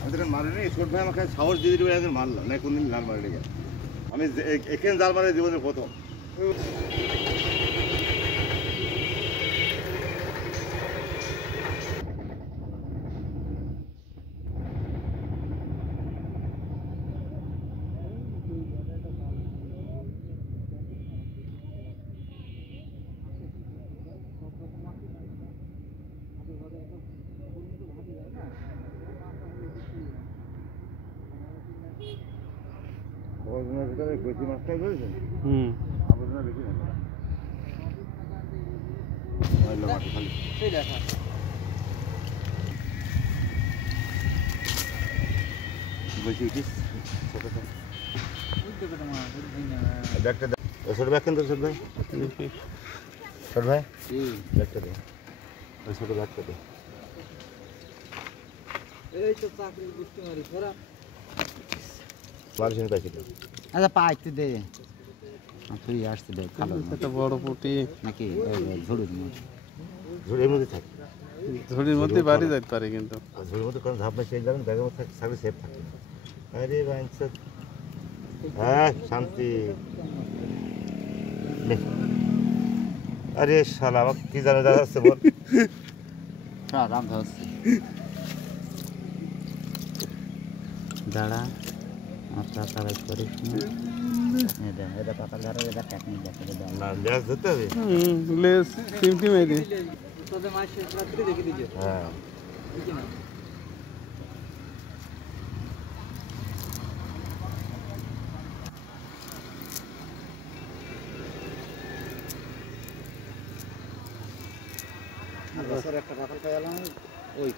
আমাদের মারিনি ছোট ভাই আমাকে সাহস দিয়ে দিল একদিন মারলাম না কোনদিন জাল মারি গেল আমি এখানে জাল মারি জীবনের প্রথম আবর্জনার ভিতরে বেশি মাছটাই ধরেছেন আবর্জনা বেশি না বেশি উঠিস ছোট ব্যাগ কিন্তু ছোট ভাই ছোট ভাই ব্যাগটা দে ওই ছোট ব্যাগটা দে এই তো চাকরির গুষ্টি মারি খরা মারছেন পাইছি আচ্ছা পাইতে দে তুই আসতে দে কালো একটা বড় পুটি নাকি ঝুড়ুর মধ্যে ঝুড়ির মধ্যে থাকে ঝুড়ির মধ্যে বাড়ি যাইতে পারে কিন্তু ঝুড়ির মধ্যে কোনো ধাপ না সেই যাবেন ব্যাগের মধ্যে থাকলে সেফ থাকে আরে বাঞ্চত হ্যাঁ শান্তি আরে শালা আমাকে কি জানা যাচ্ছে বল রাম ধরছে দাঁড়া আচ্ছা তারাই করিস এটা পাতা ধরো এটা টেকনিক দেখে না লেজ ধরতে হবে লেস টিমটি মেরে তোদের মাস রাত্রি দেখে দিও হ্যাঁ একটা কাপড় পাইলাম ওই